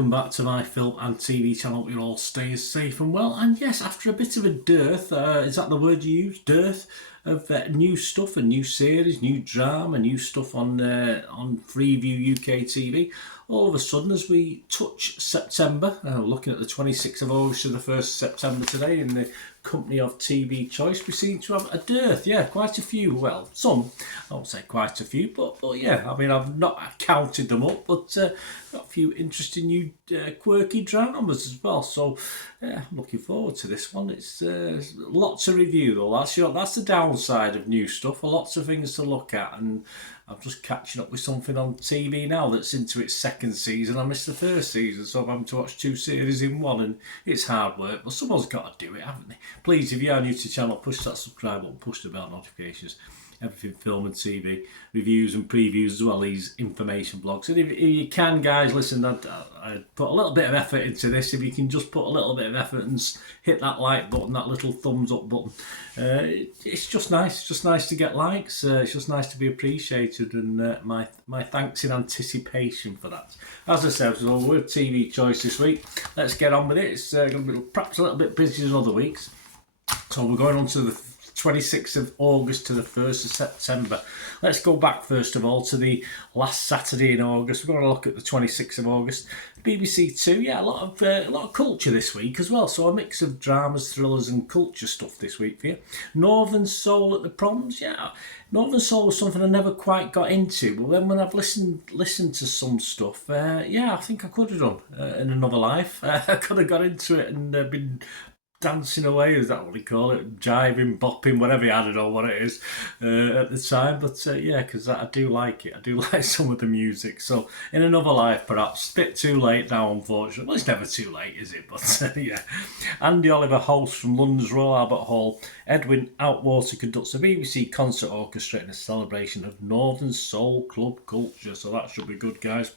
welcome back to my film and TV channel. You're all staying safe and well. And yes, after a bit of a dearth, is that the word you use? Dearth of new stuff and new series, new drama, new stuff on Freeview UK TV. All of a sudden, as we touch September, looking at the 26th of August to the 1st of September today, in the company of TV Choice, we seem to have a dearth. Yeah, quite a few. Well, some, I won't say quite a few, but yeah, I mean, I've not counted them up, but got a few interesting new quirky dramas as well. So yeah, I'm looking forward to this one. It's lots to review though. That's the downside of new stuff. Lots of things to look at, and I'm just catching up with something on TV now that's into its second season. I missed the first season, so I'm having to watch two series in one, and it's hard work, but someone's got to do it, haven't they? Please, if you are new to the channel, push that subscribe button, push the bell notifications. Everything film and TV, reviews and previews as well, these information blogs. And if you can, guys, listen, I put a little bit of effort into this. If you can just put a little bit of effort and hit that like button, that little thumbs up button, it's just nice. It's just nice to get likes. It's just nice to be appreciated, and my thanks in anticipation for that. As I said, so we're TV Choice this week. Let's get on with it. It's going to be perhaps a little bit busier than other weeks. So we're going on to the 26th of August to the 1st of September. Let's go back first of all to the last Saturday in August. We're going to look at the 26th of August. BBC Two, yeah, a lot of culture this week as well. So a mix of dramas, thrillers, and culture stuff this week for you. Northern Soul at the Proms, yeah. Northern Soul was something I never quite got into, but then when I've listened to some stuff, yeah, I think I could have done in another life. I could have got into it and been dancing away, is that what we call it? Jiving, bopping, whatever, I don't know what it is at the time. But yeah, because I do like it. I do like some of the music. So in another life, perhaps. A bit too late now, unfortunately. Well, it's never too late, is it? But yeah. Andy Oliver hosts from London's Royal Albert Hall. Edwin Outwater conducts a BBC concert orchestra in a celebration of Northern Soul Club culture. So that should be good, guys.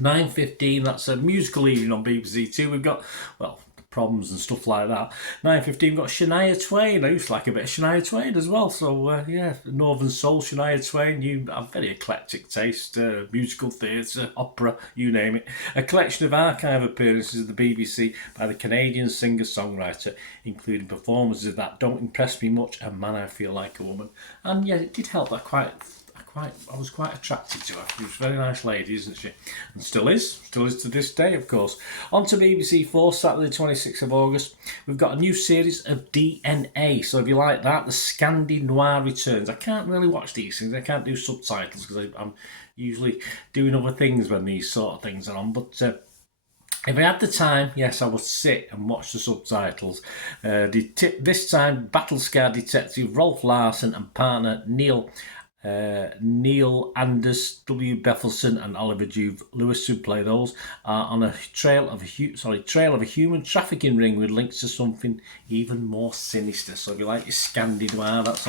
9:15, that's a musical evening on BBC Two. We've got, well, Proms and stuff like that. 9:15, we've got Shania Twain. I used to like a bit of Shania Twain as well. So yeah, Northern Soul, Shania Twain. You have very eclectic taste. Musical theatre, opera, you name it. A collection of archive appearances of the BBC by the Canadian singer-songwriter, including performances of That Don't Impress Me Much and Man I Feel Like a Woman. And yeah, it did help that I was quite attracted to her. She was a very nice lady, isn't she? And still is to this day, of course. On to BBC 4, Saturday 26th of August. We've got a new series of DNA. So if you like that, the Scandi Noir returns. I can't really watch these things. I can't do subtitles because I'm usually doing other things when these sort of things are on. But if I had the time, yes, I would sit and watch the subtitles. This time, battle-scarred detective Rolf Larsen and partner Neil Anders, W. Bethelson and Oliver Juve Lewis, who play those, are on a trail of a human trafficking ring with links to something even more sinister. So if you like your Scandi Noir, that's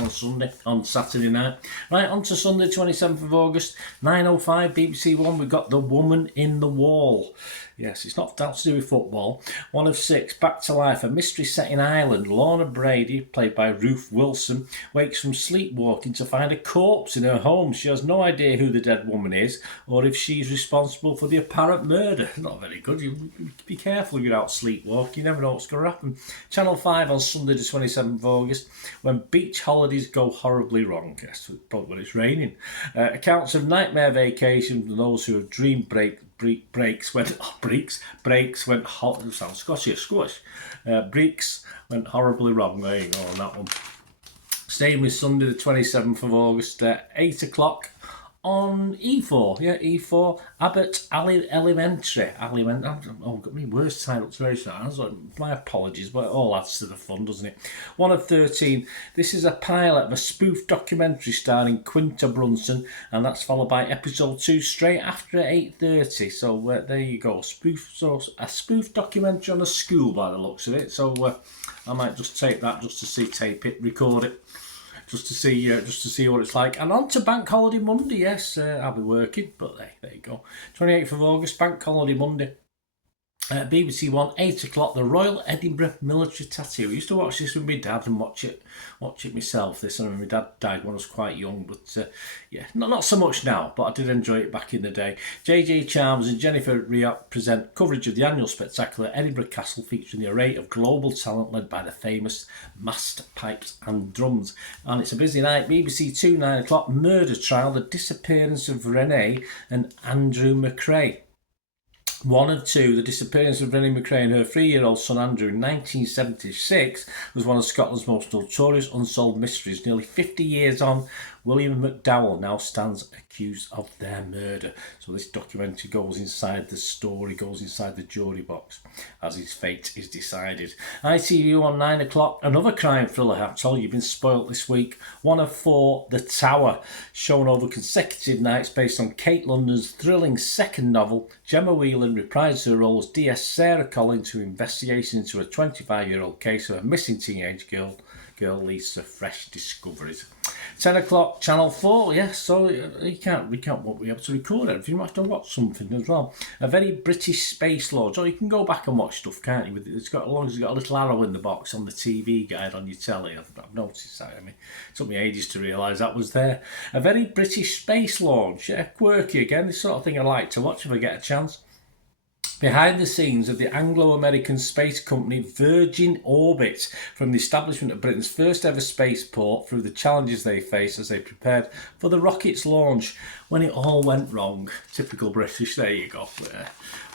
on Saturday night. Right, on to Sunday 27th of August, 9:05, BBC One, we've got The Woman in the Wall. Yes, it's not to do with football. 1 of 6, back to life. A mystery set in Ireland. Lorna Brady, played by Ruth Wilson, wakes from sleepwalking to find a corpse in her home. She has no idea who the dead woman is or if she's responsible for the apparent murder. Not very good. You be careful if you're out sleepwalking. You never know what's going to happen. Channel 5 on Sunday the 27th of August, when beach holidays go horribly wrong. Yes, probably when it's raining. Accounts of nightmare vacations and those who have dreamed breaks went horribly wrong. There you go on that one. Staying with Sunday the 27th of August at 8 o'clock on E4. Yeah, E4, Abbott Elementary. Oh, got me words tied up today. My apologies, but it all adds to the fun, doesn't it? 1 of 13. This is a pilot of a spoof documentary starring Quinta Brunson, and that's followed by episode 2 straight after at 8:30. So there you go. A spoof documentary on a school by the looks of it. So I might just take that just to see, tape it, record it. Just to see what it's like. And on to Bank Holiday Monday, yes, I'll be working, but there you go. 28th of August, Bank Holiday Monday. BBC One, 8 o'clock, the Royal Edinburgh Military Tattoo. I used to watch this with my dad and watch it myself. This, and my dad died when I was quite young, but yeah, not so much now, but I did enjoy it back in the day. JJ Charms and Jennifer Riot present coverage of the annual spectacular Edinburgh Castle, featuring the array of global talent led by the famous massed pipes and drums. And it's a busy night. BBC Two, 9 o'clock, murder trial, the disappearance of Renee and Andrew McRae. 1 and 2, the disappearance of Rennie McRae and her 3-year-old son Andrew in 1976 was one of Scotland's most notorious unsolved mysteries. Nearly 50 years on, William McDowell now stands accused of their murder. So this documentary goes inside the story, goes inside the jury box as his fate is decided. ITV on 9 o'clock, another crime thriller. I told you, you've been spoilt this week. 1 of 4, The Tower, shown over consecutive nights based on Kate London's thrilling second novel. Gemma Whelan reprised her role as DS Sarah Collins, who investigation into a 25-year-old case of a missing teenage girl leads to fresh discoveries. 10 o'clock, Channel 4, yes, so we can't won't be able to record it. You might have to watch something as well. A very British space launch. So you can go back and watch stuff, can't you? It's got, as long as it's got a little arrow in the box on the TV guide on your telly. I've noticed that. I mean, it took me ages to realise that was there. A very British space launch. Yeah, quirky again. This sort of thing I like to watch if I get a chance. Behind the scenes of the Anglo-American space company Virgin Orbit, from the establishment of Britain's first ever spaceport through the challenges they faced as they prepared for the rocket's launch when it all went wrong. Typical British, there you go.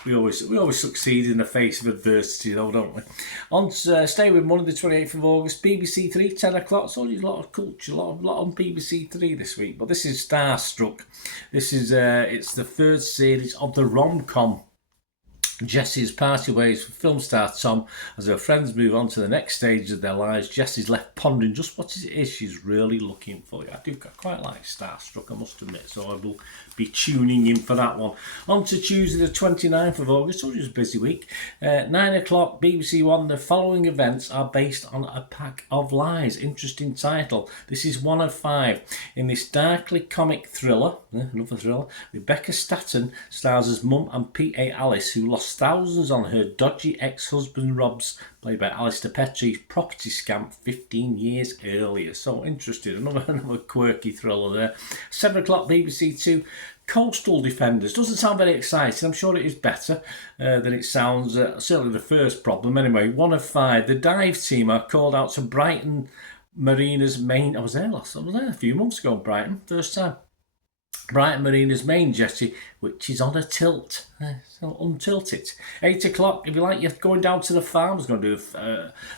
We always succeed in the face of adversity, though, don't we? On stay with Monday the 28th of August, BBC Three, 10 o'clock. So there's a lot of culture, a lot on BBC Three this week. But this is Starstruck. This is it's the third series of the rom-com. Jessie's party ways for film star Tom as her friends move on to the next stage of their lives. Jessie's left pondering just what it is she's really looking for. I do quite like Starstruck, I must admit, so I will be tuning in for that one. On to Tuesday the 29th of August, so just a busy week. 9 o'clock, BBC One, the following events are based on a pack of lies. Interesting title. This is 1 of 5. In this darkly comic thriller, another thriller, Rebecca Staton stars as mum and P.A. Alice, who lost thousands on her dodgy ex-husband Rob's, played by Alistair Petrie's, property scam 15 years earlier. So interesting, another quirky thriller there. 7 o'clock, BBC Two, Coastal Defenders. Doesn't sound very exciting. I'm sure it is better than it sounds. Certainly the first problem. Anyway, 1 of 5. The dive team are called out to Brighton Marina's main... I was there a few months ago, Brighton, first time. Brighton Marina's main jetty, which is on a tilt. So untilt it. 8 o'clock, if you like, you're going down to the farm. I was going to do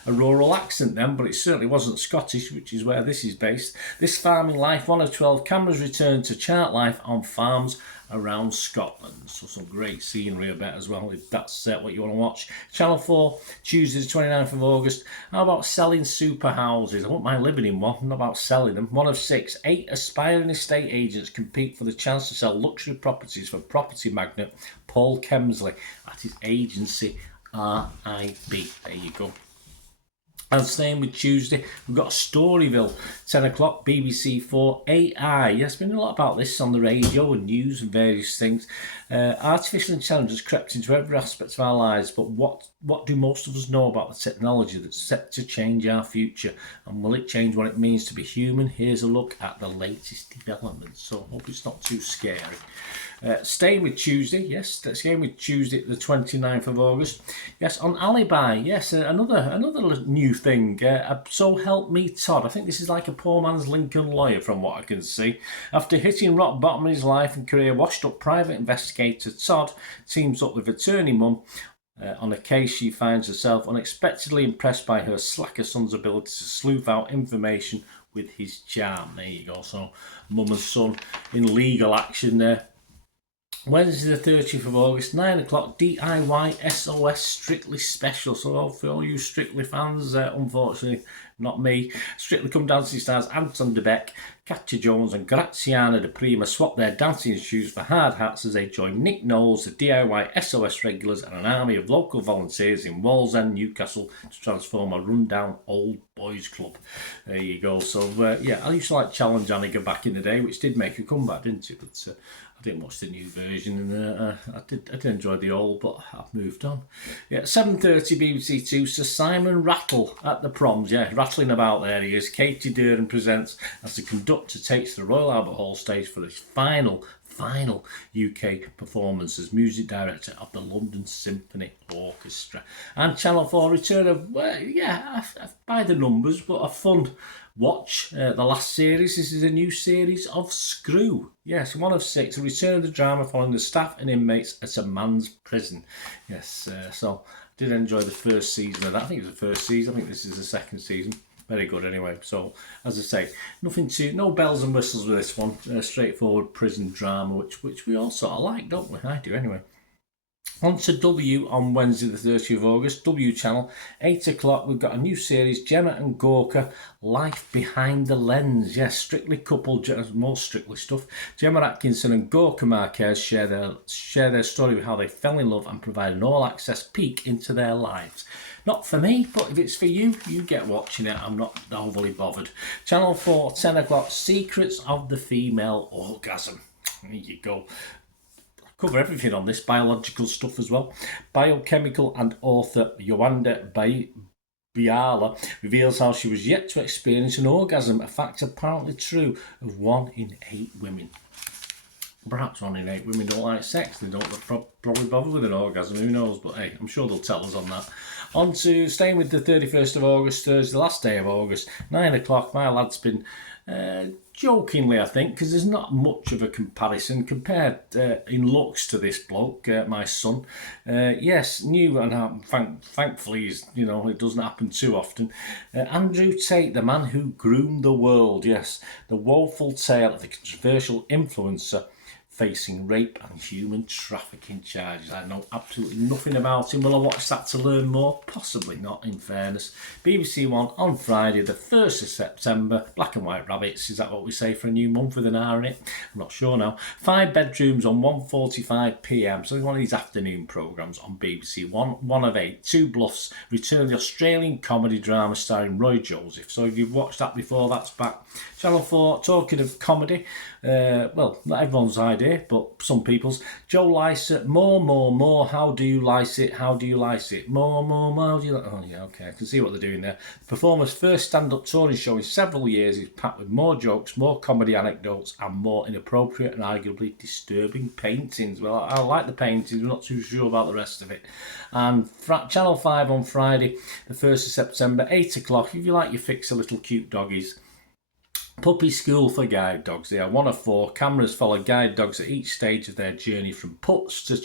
a rural accent then, but it certainly wasn't Scottish, which is where this is based. This Farming Life, 1 of 12, cameras return to chart life on farms around Scotland. So some great scenery a bit as well, if that's what you want to watch. Channel 4, Tuesday the 29th of August. How about selling super houses? I won't mind living in one, not about selling them. 1 of 6, 8 aspiring estate agents compete for the chance to sell luxury properties for property magnate Paul Kemsley at his agency RIB. There you go. And staying with Tuesday, we've got Storyville, 10 o'clock, BBC 4, AI. Yes, been a lot about this on the radio and news and various things. Artificial intelligence has crept into every aspect of our lives, but what do most of us know about the technology that's set to change our future? And will it change what it means to be human? Here's a look at the latest developments. So I hope it's not too scary. Staying with Tuesday, staying with Tuesday the 29th of August. Yes, on Alibi, yes, another new thing. So Help Me Todd. I think this is like a poor man's Lincoln Lawyer from what I can see. After hitting rock bottom in his life and career, washed up private investigator Todd teams up with attorney mum on a case she finds herself unexpectedly impressed by her slacker son's ability to sleuth out information with his charm. There you go. So mum and son in legal action there. Wednesday the 30th of August, 9 o'clock, DIY SOS Strictly Special. So for all you Strictly fans, unfortunately not me, Strictly Come Dancing stars Anton de Beck, Katja Jones and Graziana de Prima swap their dancing shoes for hard hats as they join Nick Knowles, the DIY SOS regulars and an army of local volunteers in Wallsend, Newcastle to transform a rundown old boys club. There you go. So I used to like Challenge Aniga back in the day, which did make a comeback, didn't it? But didn't watch the new version, and I did enjoy the old, but I've moved on. Yeah, 7:30 BBC Two. Sir Simon Rattle at the proms. Yeah, rattling about there he is. Katie Durden presents as the conductor takes the Royal Albert Hall stage for his final UK performance as music director of the London Symphony Orchestra. And Channel 4 return of, by the numbers, but a fun watch. The last series, this is a new series of Screw. Yes, 1 of 6, a return of the drama following the staff and inmates at a man's prison. Yes, so I did enjoy the first season of that. I think it was the first season. I think this is the second season. Very good anyway. So, as I say, no bells and whistles with this one. Straightforward prison drama, which we all sort of like, don't we? I do anyway. On to W on Wednesday the 30th of August, W channel, 8 o'clock, we've got a new series, Gemma and Gorka, Life Behind the Lens. Yes, strictly coupled, more strictly stuff. Gemma Atkinson and Gorka Marquez share their story of how they fell in love and provide an all-access peek into their lives. Not for me, but if it's for you, you get watching it. I'm not overly bothered. Channel 4, 10 o'clock, Secrets of the Female Orgasm. There you go. Cover everything on this, biological stuff as well. Biochemical and author Yolanda Biala reveals how she was yet to experience an orgasm, a fact apparently true of 1 in 8 women. Perhaps 1 in 8 women don't like sex, they don't probably bother with an orgasm, who knows, but hey, I'm sure they'll tell us on that. On to staying with the 31st of August, Thursday, last day of August, 9 o'clock, my lad's been jokingly, I think, because there's not much of a comparison compared in looks to this bloke, my son. Yes, new, and thankfully, it doesn't happen too often. Andrew Tate, the man who groomed the world. Yes, the woeful tale of the controversial influencer facing rape and human trafficking charges. I know absolutely nothing about him. Will I watch that to learn more? Possibly not, in fairness. BBC One on Friday, the 1st of September. Black and White Rabbits, is that what we say for a new month with an R in it? I'm not sure now. 5 Bedrooms on 1:45 PM. So one of these afternoon programmes on BBC One. 1 of 8. 2 Bluffs. Return of the Australian comedy drama starring Roy Joseph. So if you've watched that before, that's back. Channel 4, talking of comedy, well, not everyone's idea, but some people's. Joe Lycett, more, how do you lice it, how do you lice it? More, how do you like it? Oh yeah, okay, I can see what they're doing there. The performer's first stand-up touring show in several years is packed with more jokes, more comedy anecdotes, and more inappropriate and arguably disturbing paintings. Well, I like the paintings, I'm not too sure about the rest of it. And Channel 5 on Friday, the 1st of September, 8 o'clock, if you like your fix a little cute doggies. Puppy School for Guide Dogs. They are 1 of 4. Cameras follow guide dogs at each stage of their journey, from pups to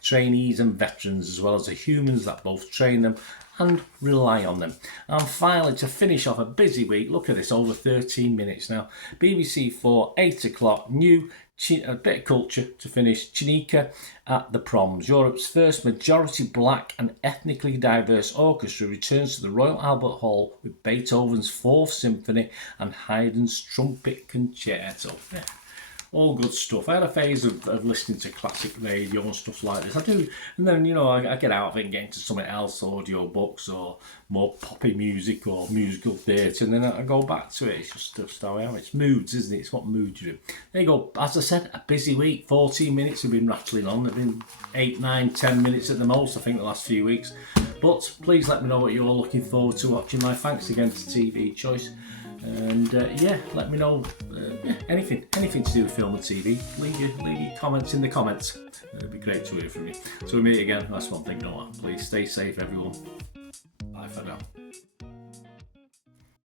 trainees and veterans, as well as the humans that both train them and rely on them. And finally, to finish off a busy week, look at this, over 13 minutes now. BBC 4, 8 o'clock, new a bit of culture to finish. Chinika at the Proms. Europe's first majority black and ethnically diverse orchestra returns to the Royal Albert Hall with Beethoven's 4th Symphony and Haydn's Trumpet Concerto. Yeah. All good stuff. I had a phase of listening to classic radio and stuff like this. I do, and then I get out of it and get into something else, audio books or more poppy music or musical theatre, and then I go back to it. It's just how I am. It's moods, isn't it? It's what mood you're in. There you go. As I said, a busy week. 14 minutes have been rattling on. They've been 8, 9, 10 minutes at the most, I think, the last few weeks. But please let me know what you're looking forward to watching. My thanks again to TV Choice. And let me know anything to do with film and TV. Leave your comments in the comments. It'd be great to hear from you. So we meet again. That's one thing. Noah. Please stay safe, everyone. Bye for now.